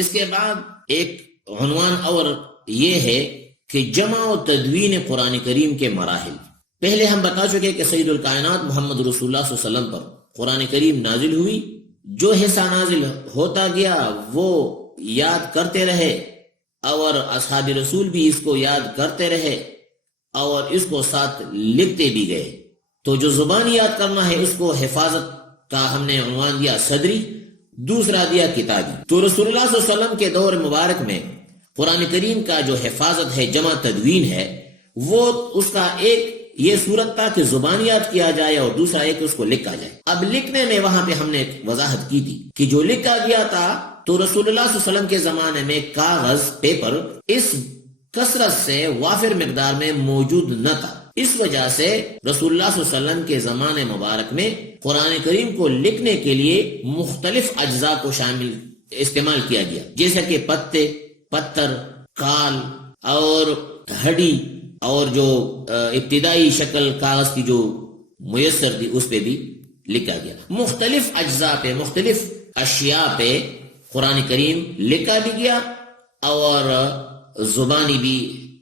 اس کے بعد ایک عنوان اور یہ ہے کہ جمع و تدوین قرآن کریم کے مراحل. پہلے ہم بتا چکے کہ سید الکائنات محمد رسول اللہ صلی اللہ علیہ وسلم پر قرآن کریم نازل ہوئی. جو حصہ نازل ہوتا گیا وہ یاد کرتے رہے اور اصحاب رسول بھی اس کو یاد کرتے رہے اور اس کو ساتھ لکھتے بھی گئے. تو جو زبان یاد کرنا ہے اس کو حفاظت کا ہم نے عنوان دیا صدری، دوسرا دیا کتابی. تو رسول اللہ صلی اللہ علیہ وسلم کے دور مبارک میں قرآن کریم کا جو حفاظت ہے، جمع تدوین ہے، وہ اس کا ایک یہ صورت تھا کہ زبان یاد کیا جائے اور دوسرا ایک اس کو لکھا جائے. اب لکھنے میں وہاں پہ ہم نے وضاحت کی تھی کہ جو لکھا گیا تھا تو رسول اللہ صلی اللہ علیہ وسلم کے زمانے میں کاغذ پیپر اس کثرت سے وافر مقدار میں موجود نہ تھا. اس وجہ سے رسول اللہ صلی اللہ علیہ وسلم کے زمانے مبارک میں قرآن کریم کو لکھنے کے لیے مختلف اجزاء کو شامل استعمال کیا گیا، جیسے کہ پتے، پتھر، کال اور ہڈی، اور جو ابتدائی شکل کاغذ کی جو میسر تھی اس پہ بھی لکھا گیا. مختلف اجزاء پہ، مختلف اشیاء پہ قرآن کریم لکھا بھی گیا اور زبانی بھی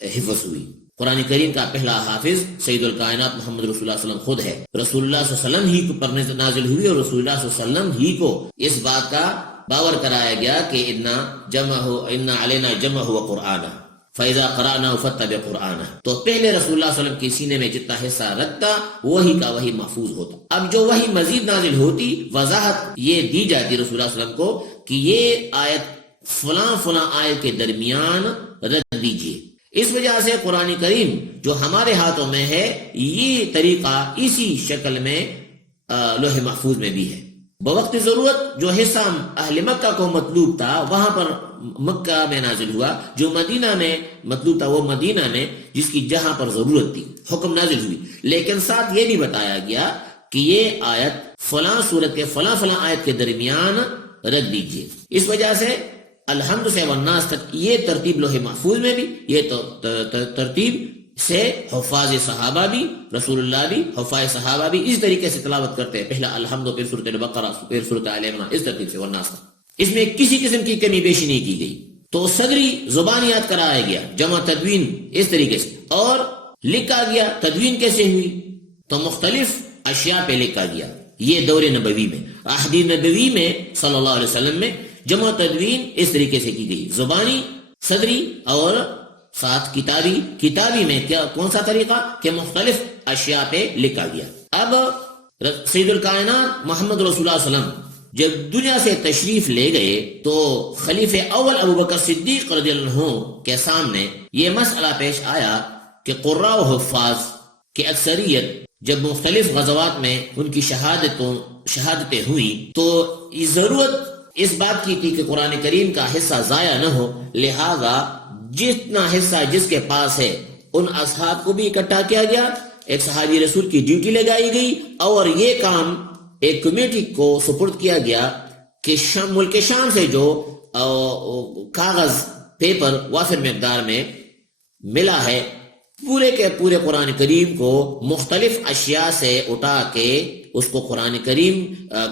حفظ ہوئی. قرآن کریم کا پہلا حافظ سید الکائنات محمد رسول اللہ صلی اللہ علیہ وسلم خود ہے. رسول اللہ صلی اللہ علیہ وسلم ہی پر نازل ہوئی اور رسول اللہ صلی اللہ علیہ وسلم ہی کو اس بات کا باور کرایا گیا کہ ان علینا جمع و قرآن فَإِذَا قَرَأْنَاهُ فَاتَّبِعْ قُرْآنَهُ. تو پہلے رسول اللہ صلی اللہ علیہ وسلم کے سینے میں جتنا حصہ رکھتا وہی کا وہی محفوظ ہوتا. اب جو وہی مزید نازل ہوتی وضاحت یہ دی جاتی رسول اللہ صلی اللہ علیہ وسلم کو کہ یہ آیت فلاں فلاں آیت کے درمیان رکھ دیجیے. اس وجہ سے قرآن کریم جو ہمارے ہاتھوں میں ہے یہ طریقہ اسی شکل میں لوح محفوظ میں بھی ہے. بوقت ضرورت جو حصہ اہل مکہ کو مطلوب تھا وہاں پر مکہ میں نازل ہوا، جو مدینہ میں مطلوب تھا وہ مدینہ میں جس کی جہاں پر ضرورت تھی حکم نازل ہوئی. لیکن ساتھ یہ بھی بتایا گیا کہ یہ آیت فلاں صورت کے فلاں فلاں آیت کے درمیان رکھ دیجیے. اس وجہ سے الحمد سے والناس تک یہ ترتیب لوح محفوظ میں بھی، یہ ترتیب سے حفاظ صحابہ بھی، رسول اللہ بھی، حفاظ صحابہ بھی اس طریقے سے تلاوت کرتے ہیں. پہلا الحمد، پھر سورۃ البقرہ، پھر سورۃ آل عمران، اس ترتیب سے والناس تک. اس میں کسی قسم کی کمی بیشی نہیں کی گئی. تو صدری زبان یاد کرایا گیا، جمع تدوین اس طریقے سے، اور لکھا گیا. تدوین کیسے ہوئی؟ تو مختلف اشیاء پہ لکھا گیا. یہ دور نبوی میں، عہد نبوی میں صلی اللہ علیہ وسلم میں جمع تدوین اس طریقے سے کی گئی، زبانی، صدری اور ساتھ کتابی. کتابی میں کیا کون سا طریقہ کہ مختلف اشیاء پہ لکھا گیا. اب سید الکائنات محمد رسول اللہ صلی اللہ علیہ وسلم جب دنیا سے تشریف لے گئے تو خلیفہ اول ابو بکر صدیق رضی اللہ عنہ کے سامنے یہ مسئلہ پیش آیا کہ قراء و حفاظ کی اکثریت جب مختلف غزوات میں ان کی شہادتیں ہوئی تو ضرورت اس بات کی تھی کہ قرآن کریم کا حصہ ضائع نہ ہو، لہذا جتنا حصہ جس کے پاس ہے ان اصحاب کو بھی اکٹھا کیا گیا، ایک صحابی رسول کی ڈیوٹی لگائی گئی اور یہ کام ایک کمیٹی کو سپرد کیا گیا کہ ملک شام سے جو کاغذ پیپر وافر مقدار میں ملا ہے پورے کے پورے قرآن کریم کو مختلف اشیاء سے اٹھا کے اس کو قرآن کریم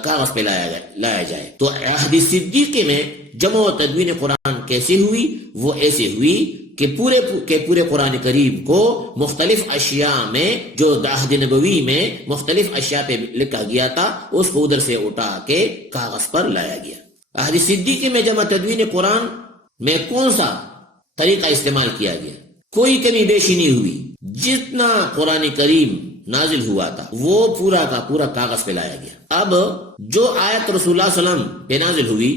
کاغذ پہ لایا جائے. تو عہد صدیقی میں جمع و تدوین قرآن کیسے ہوئی؟ وہ ایسے ہوئی کہ پورے قرآن کریم کو مختلف اشیاء میں جو عہد نبوی میں مختلف اشیاء پہ لکھا گیا تھا اس کو ادھر سے اٹھا کے کاغذ پر لایا گیا. عہد صدیقی میں جمع تدوین قرآن میں کون سا طریقہ استعمال کیا گیا؟ کوئی کمی بیشی نہیں ہوئی. جتنا قرآن کریم نازل ہوا تھا وہ پورا کا پورا کاغذ پہ لایا گیا. اب جو آیت رسول اللہ صلی اللہ علیہ وسلم پہ نازل ہوئی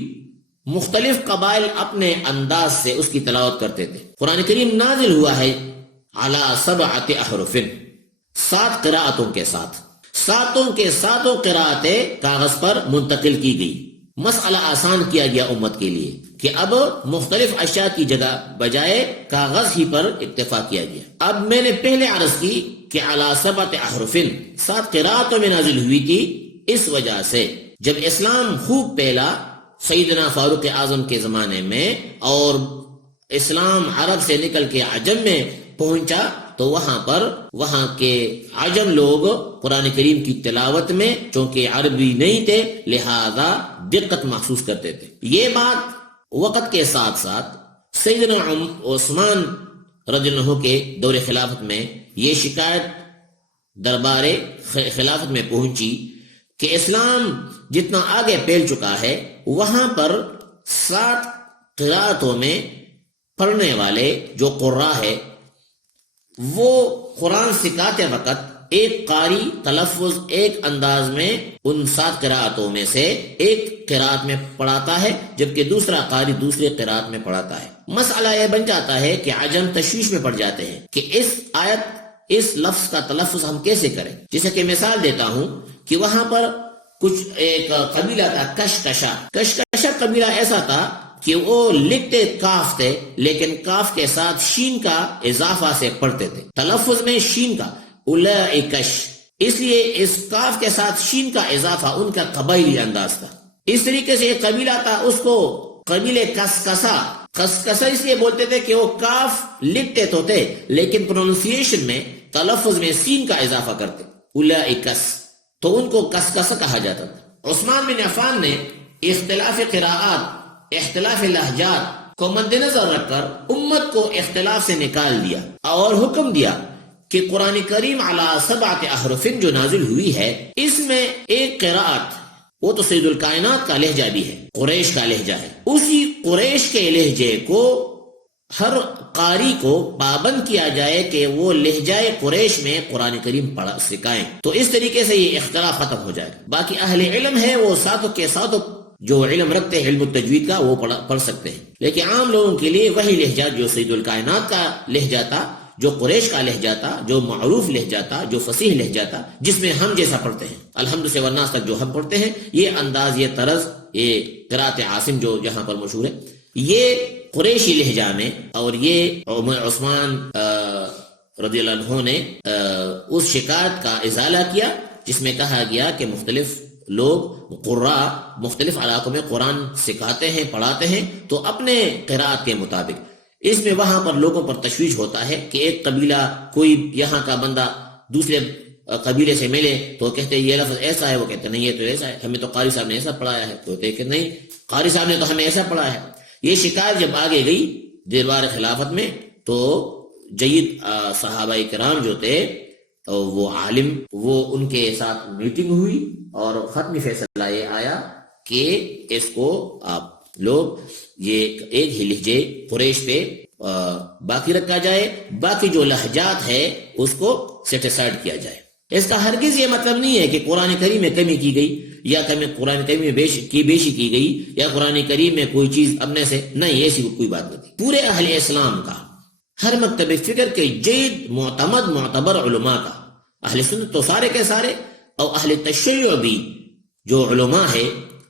مختلف قبائل اپنے انداز سے اس کی تلاوت کرتے تھے. قرآن کریم نازل ہوا ہے علی 7 احرف، 7 قراءتوں کے ساتھ، ساتوں قراءتیں کاغذ پر منتقل کی گئی. مسئلہ آسان کیا گیا امت کے لیے کہ اب مختلف اشیاء کی جگہ بجائے کاغذ ہی پر اکتفا کیا گیا. اب میں نے پہلے عرض کی کہ علی 7 احرف 7 قراءتوں میں نازل ہوئی تھی. اس وجہ سے جب اسلام خوب پھیلا سیدنا فاروق اعظم کے زمانے میں اور اسلام عرب سے نکل کے عجم میں پہنچا تو وہاں کے عجم لوگ قرآن کریم کی تلاوت میں چونکہ عربی نہیں تھے لہذا دقت محسوس کرتے تھے. یہ بات وقت کے ساتھ ساتھ سیدنا عثمان رضی اللہ عنہ کے دور خلافت میں یہ شکایت دربار خلافت میں پہنچی کہ اسلام جتنا آگے پھیل چکا ہے وہاں پر 7 قرأتوں میں پڑھنے والے جو قراء ہے وہ قرآن سکھاتے وقت ایک قاری تلفظ ایک انداز میں ان 7 قراءتوں میں سے ایک قراءت میں پڑھاتا ہے جبکہ دوسرا قاری دوسرے قراءت میں پڑھاتا ہے۔ مسئلہ یہ بن جاتا ہے کہ عجم تشویش میں پڑ جاتے ہیں کہ اس لفظ کا تلفظ ہم کیسے کریں۔ جیسے کہ مثال دیتا ہوں کہ وہاں پر کچھ ایک قبیلہ تھا کشکشا قبیلہ ایسا تھا کہ وہ لکھتے کاف تھے لیکن کاف کے ساتھ شین کا اضافہ سے پڑھتے تھے، تلفظ میں شین کا اولئکش، اس لیے اس کاف کے ساتھ شین کا اضافہ ان کا قبائلی انداز تھا۔ اس طریقے سے ایک قبیلہ تھا، اس کو قبیلے کسکسا اس لیے بولتے تھے کہ وہ کاف لکھتے تو تھے لیکن پروننسیشن میں تلفظ میں سین کا اضافہ کرتے، اولئکس، تو ان کو کسکسا کہا جاتا تھا۔ عثمان بن عفان نے اختلاف قراءات، اختلاف لہجات کو مد نظر رکھ کر امت کو اختلاف سے نکال دیا اور حکم دیا کہ قرآن کریم علی 7 احرف جو نازل ہوئی ہے اس میں ایک قراءت، وہ تو سید الکائنات کا لہجہ بھی ہے، قریش کا لہجہ ہے، اسی قریش کے لہجے کو ہر قاری کو پابند کیا جائے کہ وہ لہجہ قریش میں قرآن کریم پڑھا سکھائیں، تو اس طریقے سے یہ اختلاف ختم ہو جائے گا۔ باقی اہل علم ہے وہ ساتوں کے ساتوں جو علم رکھتے ہیں علم التجوید کا وہ پڑھ سکتے ہیں، لیکن عام لوگوں کے لیے وہی لہجہ جو سید الکائنات کا لہجہ تھا، جو قریش کا لہجہ تھا، جو معروف لہجہ تھا، جو فصیح لہجہ تھا، جس میں ہم جیسا پڑھتے ہیں، الحمد سے والناس تک جو ہم پڑھتے ہیں، یہ انداز، یہ طرز، یہ قرات عاصم جو جہاں پر مشہور ہے، یہ قریشی لہجہ میں، اور یہ عثمان رضی اللہ عنہ نے اس شکایت کا ازالہ کیا جس میں کہا گیا کہ مختلف لوگ قراء مختلف علاقوں میں قرآن سکھاتے ہیں، پڑھاتے ہیں، تو اپنے قراءت کے مطابق، اس میں وہاں پر لوگوں پر تشویش ہوتا ہے کہ ایک قبیلہ، کوئی یہاں کا بندہ دوسرے قبیلے سے ملے تو کہتے ہیں یہ لفظ ایسا ہے، وہ کہتے ہیں نہیں یہ تو ایسا ہے، ہمیں تو قاری صاحب نے ایسا پڑھایا ہے، تو کہتے ہیں کہ نہیں قاری صاحب نے تو ہمیں ایسا پڑھایا ہے۔ یہ شکایت جب آگے گئی دربار خلافت میں تو جید صحابہ کرام جو تھے وہ عالم، وہ ان کے ساتھ میٹنگ ہوئی اور ختمی فیصلہ یہ آیا کہ اس کو آپ لوگ یہ ایک ہی لہجے قریش پہ باقی رکھا جائے، باقی جو لہجات ہے اس کو سیٹ اسائڈ کیا جائے۔ اس کا ہرگز یہ مطلب نہیں ہے کہ قرآن کریم میں کمی کی گئی یا قرآن کریم میں بیشی کی گئی یا قرآن کریم میں کوئی چیز اپنے سے، نہیں، ایسی کوئی بات نہیں۔ پورے اہل اسلام کا، ہر مکتب فکر کے جید معتبر علماء کا، اہل سنت تو سارے کے سارے اور اہل تشیع بھی جو علماء ہے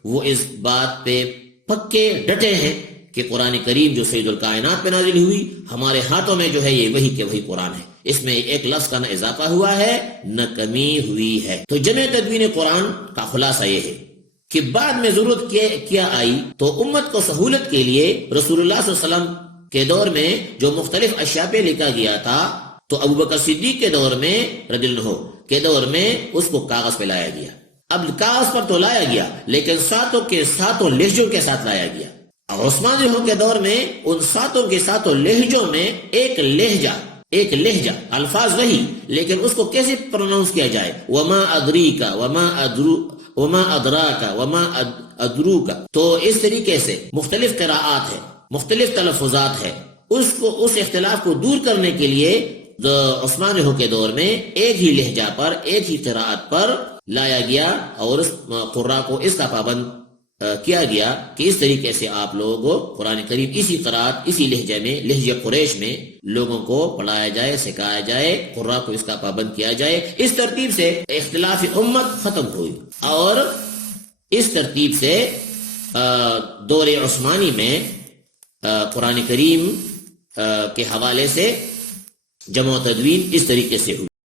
وہ اس بات پہ پکے ڈٹے ہیں کہ قرآن کریم جو سید الکائنات پہ نازل ہوئی ہمارے ہاتھوں میں جو ہے یہ وہی کہ وہی قرآن ہے، اس میں ایک لفظ کا نہ اضافہ ہوا ہے نہ کمی ہوئی ہے۔ تو جمع تدوین قرآن کا خلاصہ یہ ہے کہ بعد میں ضرورت کیا آئی تو امت کو سہولت کے لیے رسول اللہ صلی اللہ علیہ وسلم کے دور میں جو مختلف اشیاء پہ لکھا گیا تھا تو ابو بکر صدیق کے دور میں رضی اللہ عنہ کے دور میں اس کو کاغذ پہ لایا گیا۔ اب کاغذ پر تو لایا گیا لیکن ساتوں کے ساتوں لہجوں کے ساتھ لایا گیا۔ عثمان رضی اللہ عنہ کے دور میں ان ساتوں کے ساتوں لہجوں میں ایک لہجہ الفاظ وہی لیکن اس کو کیسے پروناؤنس کیا جائے، وما ادریکا، وما ادراکا، وما ادروکا، تو اس طریقے سے مختلف قراءات ہیں، مختلف تلفظات ہیں، اس اختلاف کو دور کرنے کے لیے عثمان رضی اللہ عنہ کے دور میں ایک ہی لہجہ پر، ایک ہی قراءت پر لایا گیا اور اس قراء کو اس کا پابند کیا گیا کہ اس طریقے سے آپ لوگوں قرآن کریم اسی قراءت، اسی لہجے میں، لہجہ قریش میں لوگوں کو پڑھایا جائے، سکھایا جائے، قراء کو اس کا پابند کیا جائے۔ اس ترتیب سے اختلاف امت ختم ہوئی اور اس ترتیب سے دور عثمانی میں قرآن کریم کے حوالے سے جمع و تدوین اس طریقے سے ہوئی۔